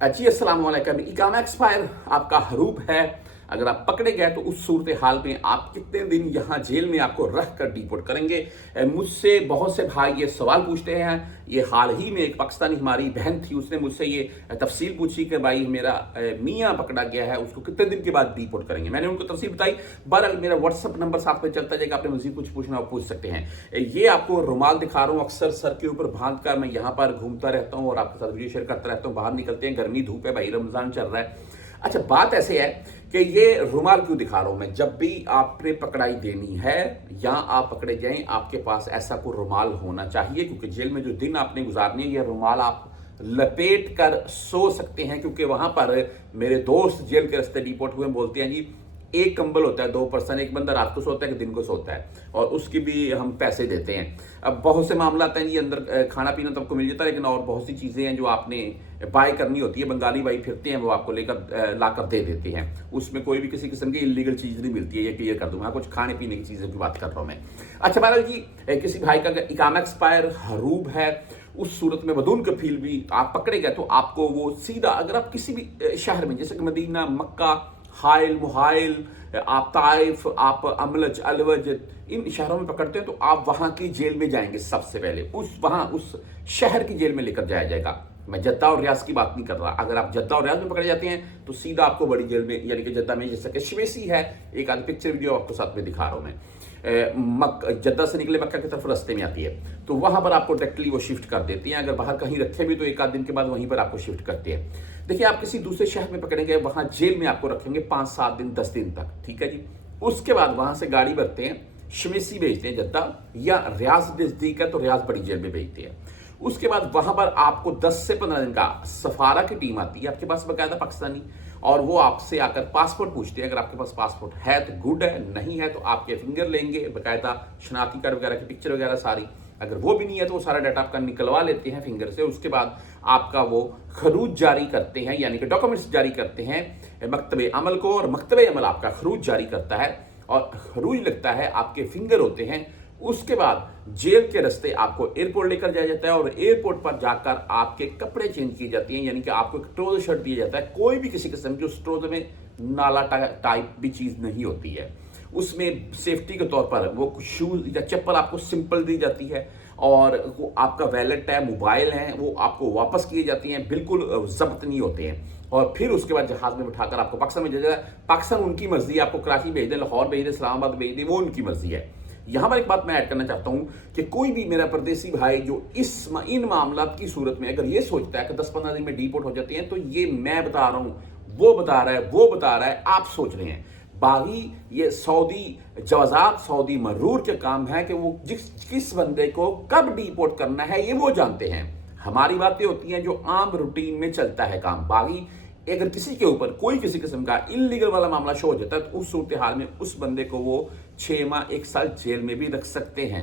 जी अस्सलाम वालेकुम। इकामा एक्सपायर आपका हरूप है। अगर आप पकड़े गए तो उस सूरत हाल में आप कितने दिन यहाँ जेल में आपको रख कर डिपोर्ट करेंगे। मुझसे बहुत से भाई ये सवाल पूछते हैं। ये हाल ही में एक पाकिस्तानी हमारी बहन थी, उसने मुझसे ये तफसील पूछी कि भाई मेरा मियाँ पकड़ा गया है, उसको कितने दिन के बाद डिपोर्ट करेंगे। मैंने उनको तफसील बताई। बहरहाल मेरा व्हाट्सअप नंबर साथ में चलता जाएगा, आपने मजीद कुछ पूछना हो पूछ सकते हैं। ये आपको रुमाल दिखा रहा हूँ, अक्सर सर के ऊपर बांध कर मैं यहाँ पर घूमता रहता हूँ और आपके साथ वीडियो शेयर करता रहता हूँ। बाहर निकलते हैं, गर्मी धूप है भाई, रमजान चल रहा है। अच्छा, बात ऐसे है कि ये रुमाल क्यों दिखा रहा हूं मैं। जब भी आपने पकड़ाई देनी है या आप पकड़े जाएं, आपके पास ऐसा कोई रुमाल होना चाहिए, क्योंकि जेल में जो दिन आपने गुजारने ये रुमाल आप लपेट कर सो सकते हैं। क्योंकि वहां पर मेरे दोस्त जेल के रास्ते डिपोर्ट हुए बोलते हैं जी, एक कंबल होता है, दो पर्सन, एक बंदा रात को सोता है कि दिन को सोता है, और उसकी भी हम पैसे देते हैं। अब बहुत से मामला आते हैं जी, अंदर खाना पीना तो आपको मिल जाता है, लेकिन और बहुत सी चीज़ें हैं जो आपने बाय करनी होती है। बंगाली भाई फिरते हैं, वो आपको लेकर लाकर दे देते हैं। उसमें कोई भी किसी किस्म की इलीगल चीज़ नहीं मिलती है, ये क्लियर कर दूँ। हाँ, कुछ खाने पीने की चीज़ों की बात कर रहा हूँ मैं। अच्छा बहरहाल जी, किसी भाई का इकामा एक्सपायर हरूब है, उस सूरत में बदून कफील भी आप पकड़े गए तो आपको वो सीधा, अगर आप किसी भी शहर में जैसे कि मदीना, मक्का, हाइल, मुहाइल, आप ताइफ, आप अमलज, अलवज, इन शहरों में पकड़ते हैं तो आप वहां की जेल में जाएंगे। सबसे पहले उस शहर की जेल में लेकर जाया जाएगा। मैं जद्दा और रियाज की बात नहीं कर रहा। अगर आप जद्दा और रियाज में पकड़े जाते हैं तो सीधा आपको बड़ी जेल में, यानी कि जद्दा में जैसा कि शवेसी है, एक आधी पिक्चर वीडियो आपको साथ में दिखा रहा हूं मैं। जद्दा से निकले मक्का की तरफ रास्ते में आती है, तो वहां पर आपको डायरेक्टली वो शिफ्ट कर देती हैं। अगर बाहर कहीं रखे भी तो एक आध दिन के बाद वहीं पर आपको शिफ्ट करते हैं। देखिए, आप किसी दूसरे शहर में पकड़ेंगे, वहां जेल में आपको रखेंगे 5-7 दिन 10 दिन तक, ठीक है जी। उसके बाद वहां से गाड़ी भरते हैं, शमेसी भेजते हैं जद्दा, या रियाज नजदीक है तो रियाज बड़ी जेल में भेजते हैं। उसके बाद वहां पर आपको 10 से 15 दिन का सफारा की टीम आती है आपके पास बाकायदा पाकिस्तानी, और वो आपसे आकर पासपोर्ट पूछते हैं। अगर आपके पास पासपोर्ट है तो गुड है, नहीं है तो आपके फिंगर लेंगे, बाकायदा शनाख्ती कार्ड वगैरह की पिक्चर वगैरह सारी। अगर वो भी नहीं है तो वो सारा डाटा आपका निकलवा लेते हैं फिंगर से। उसके बाद आपका वो खरूज जारी करते हैं, यानी कि डॉक्यूमेंट्स जारी करते हैं मकतबे अमल को, और मकतबे अमल आपका खरूज जारी करता है और खरूज लगता है, आपके फिंगर होते हैं। उसके बाद जेल के रास्ते आपको एयरपोर्ट लेकर जाया जाता है और एयरपोर्ट पर जाकर आपके कपड़े चेंज किए जाते हैं, यानी कि आपको एक ट्राउजर शर्ट दिया जाता है। कोई भी किसी किस्म की उस ट्राउजर में नाला टाइप भी चीज नहीं होती है। उसमें सेफ्टी के तौर पर वो शूज या चप्पल आपको सिंपल दी जाती है, और वो आपका वैलेट है, मोबाइल है, वो आपको वापस किए जाती हैं, बिल्कुल जब्त नहीं होते हैं। और फिर उसके बाद जहाज में बिठाकर आपको पाकिस्तान में भेजा जाए। पाकिस्तान उनकी मर्जी है, आपको कराची भेज दें, लाहौर भेज दें, इस्लामाबाद भेज दें, वो उनकी मर्जी है। यहां पर एक बात मैं ऐड करना चाहता हूं कि कोई भी मेरा परदेसी भाई जो इन मामला की सूरत में अगर ये सोचता है कि 10-15 दिन में डिपोर्ट हो जाते हैं, तो ये मैं बता रहा हूं, वो बता रहा है, वो बता रहा है, आप सोच रहे हैं। बागी ये सऊदी जवाजात, सऊदी मरूर के काम है कि वो किस बंदे को कब डिपोर्ट करना है ये वो जानते हैं। हमारी बातें होती हैं जो आम रूटीन में चलता है काम। बागी अगर किसी के ऊपर कोई किसी किस्म का इलीगल वाला मामला शो हो जाता है तो उस सूरत हाल में उस बंदे को वो 6 माह 1 साल जेल में भी रख सकते हैं।